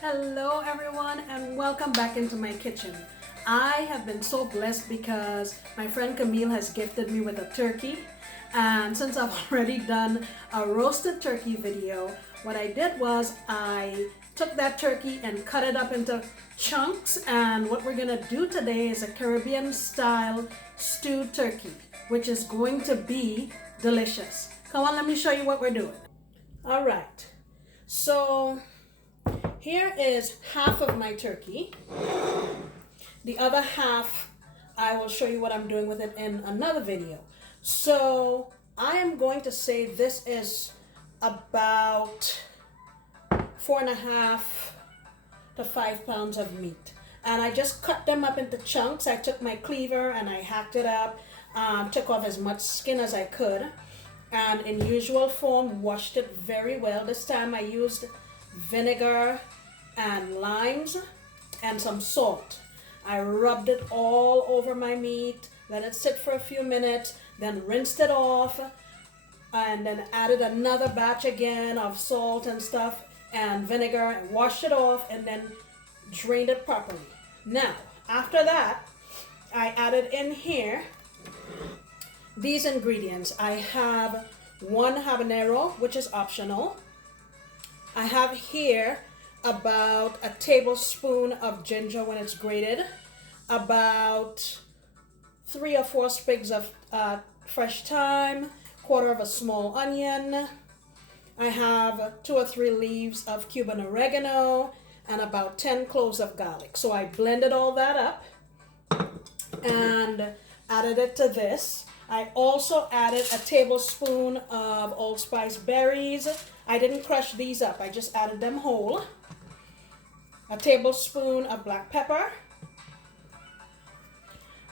Hello everyone and welcome back into my kitchen. I have been so blessed because my friend Camille has gifted me with a turkey, and since I've already done a roasted turkey video, what I did was I took that turkey and cut it up into chunks, and what we're gonna do today is a Caribbean style stewed turkey, which is going to be delicious. Come on, let me show you what we're doing. All right, so here is half of my turkey. The other half, I will show you what I'm doing with it in another video. So I am going to say this is about 4.5 to 5 pounds of meat. And I just cut them up into chunks. I took my cleaver and I hacked it up, took off as much skin as I could, and in usual form washed it very well. This time I used vinegar and limes and some salt. I rubbed it all over my meat, let it sit for a few minutes, then rinsed it off, and then added another batch again of salt and stuff and vinegar and washed it off and then drained it properly. Now, after that, I added in here these ingredients. I have 1 habanero, which is optional. I have here about a tablespoon of ginger when it's grated, about 3 or 4 sprigs of fresh thyme, quarter of a small onion. I have 2 or 3 leaves of Cuban oregano, and about 10 cloves of garlic. So I blended all that up and added it to this. I also added a tablespoon of allspice berries. I didn't crush these up, I just added them whole. A tablespoon of black pepper,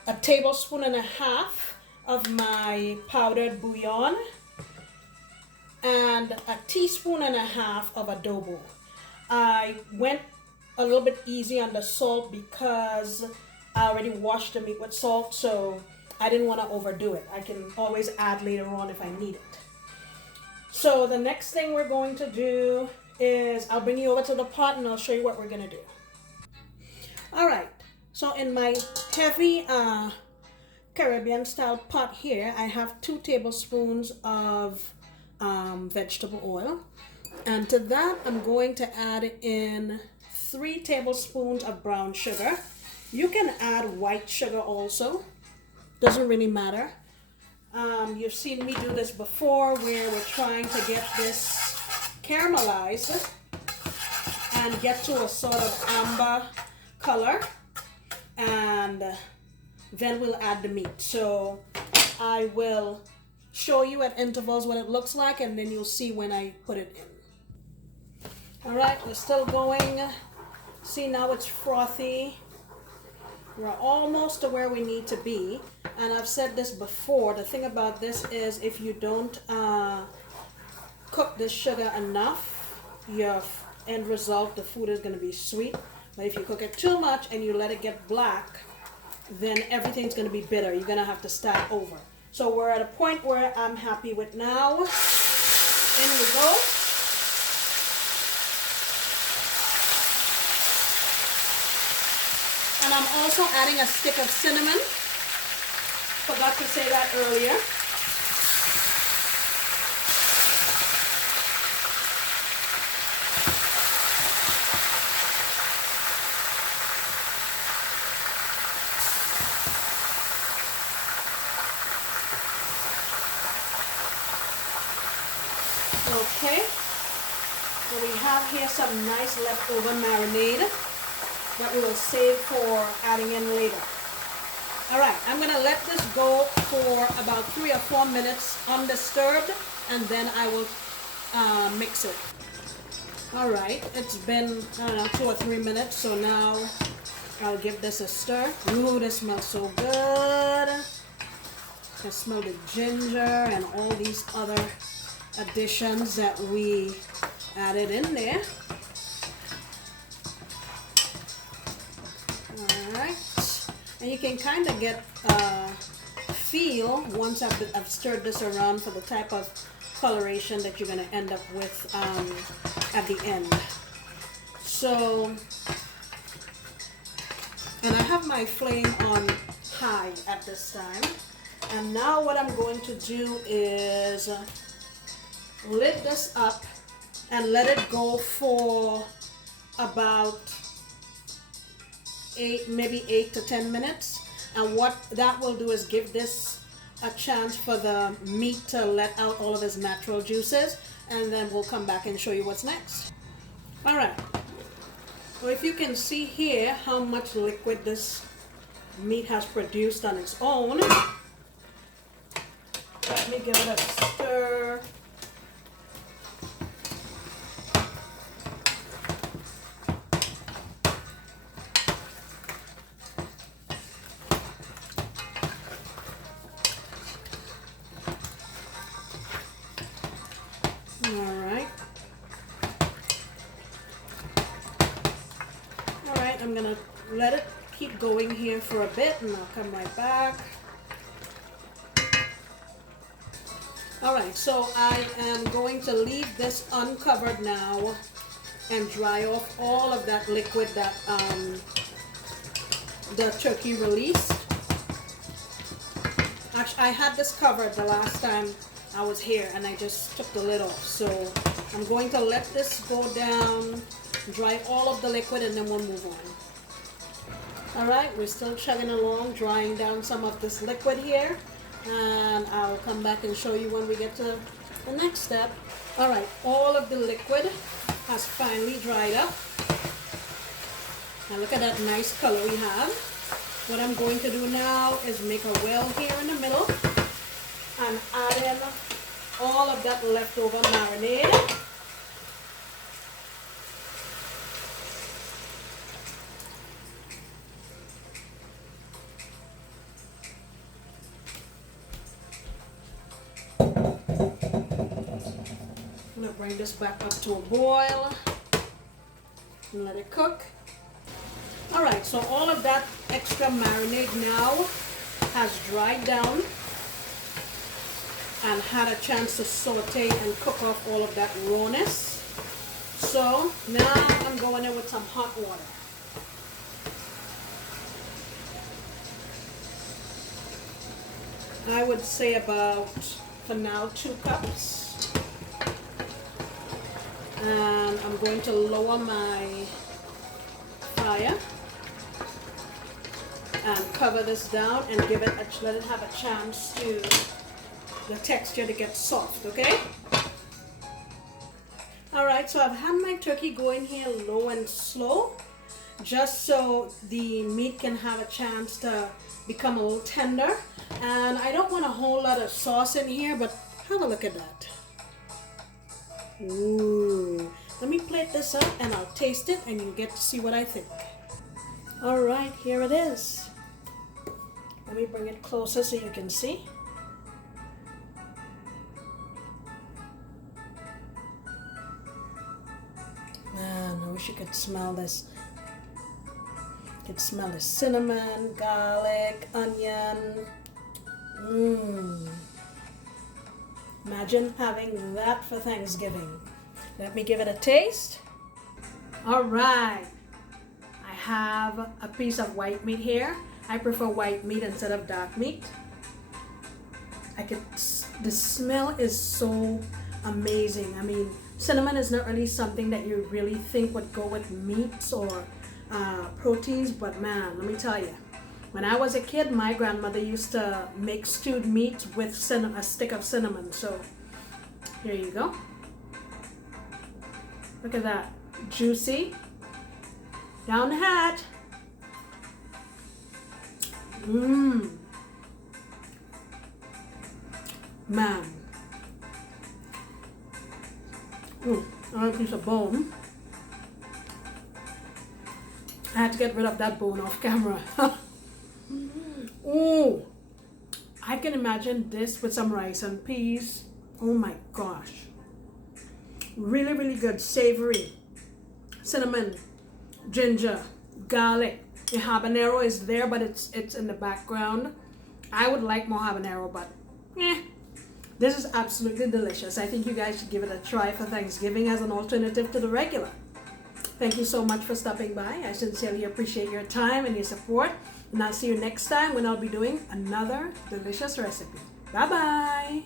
a tablespoon and a half of my powdered bouillon, and a teaspoon and a half of adobo. I went a little bit easy on the salt because I already washed the meat with salt, so I didn't want to overdo it. I can always add later on if I need it. So the next thing we're going to do is I'll bring you over to the pot and I'll show you what we're going to do. All right, so in my heavy Caribbean style pot here, I have 2 tablespoons of vegetable oil. And to that, I'm going to add in 3 tablespoons of brown sugar. You can add white sugar also. Doesn't really matter. You've seen me do this before where we're trying to get this caramelized and get to a sort of amber color, and then we'll add the meat. So I will show you at intervals what it looks like, and then you'll see when I put it in. All right, we're still going. See, now it's frothy. We're almost to where we need to be. And I've said this before, the thing about this is if you don't cook this sugar enough, your end result, the food is going to be sweet. But if you cook it too much and you let it get black, then everything's going to be bitter. You're going to have to start over. So we're at a point where I'm happy with now. In we go. And I'm also adding a stick of cinnamon. Forgot to say that earlier. Okay, so we have here some nice leftover marinade that we will save for adding in later. All right, I'm gonna let this go for about 3 or 4 minutes undisturbed, and then I will mix it. All right, it's been, I don't know, 2 or 3 minutes, so now I'll give this a stir. Ooh, this smells so good. I smell the ginger and all these other additions that we added in there. Alright, and you can kind of get a feel once I've stirred this around for the type of coloration that you're going to end up with at the end. So, and I have my flame on high at this time. And now what I'm going to do is lid this up and let it go for about maybe 8 to 10 minutes. And what that will do is give this a chance for the meat to let out all of its natural juices, and then we'll come back and show you what's next. All right, so if you can see here how much liquid this meat has produced on its own, let me give it a stir. I'm gonna let it keep going here for a bit and I'll come right back. Alright, so I am going to leave this uncovered now and dry off all of that liquid that the turkey released. Actually, I had this covered the last time I was here and I just took the lid off. So I'm going to let this go down, dry all of the liquid, and then we'll move on. Alright, we're still chugging along, drying down some of this liquid here, and I'll come back and show you when we get to the next step. Alright, all of the liquid has finally dried up. Now look at that nice color we have. What I'm going to do now is make a well here in the middle and add in all of that leftover marinade. I'm going to bring this back up to a boil and let it cook. Alright, so all of that extra marinade now has dried down and had a chance to saute and cook off all of that rawness. So now I'm going in with some hot water. I would say about, for now, 2 cups. And I'm going to lower my fire and cover this down and give it let it have a chance to the texture to get soft, okay? Alright, so I've had my turkey going here low and slow just so the meat can have a chance to become a little tender. And I don't want a whole lot of sauce in here, but have a look at that. Ooh. Let me plate this up and I'll taste it and you get to see what I think. Alright, here it is. Let me bring it closer so you can see. Man, I wish you could smell this. You could smell the cinnamon, garlic, onion. Mmm. Imagine having that for Thanksgiving. Let me give it a taste. All right. I have a piece of white meat here. I prefer white meat instead of dark meat. The smell is so amazing. I mean, cinnamon is not really something that you really think would go with meats or proteins, but man, let me tell you, when I was a kid, my grandmother used to make stewed meat with a stick of cinnamon. So here you go. Look at that. Juicy. Down the hatch. Mmm. Man. Another piece of bone. I had to get rid of that bone off camera. Oh, I can imagine this with some rice and peas. Oh my gosh. Really, really good. Savory. Cinnamon, ginger, garlic. The habanero is there, but it's in the background. I would like more habanero, but this is absolutely delicious. I think you guys should give it a try for Thanksgiving as an alternative to the regular. Thank you so much for stopping by. I sincerely appreciate your time and your support. And I'll see you next time when I'll be doing another delicious recipe. Bye bye.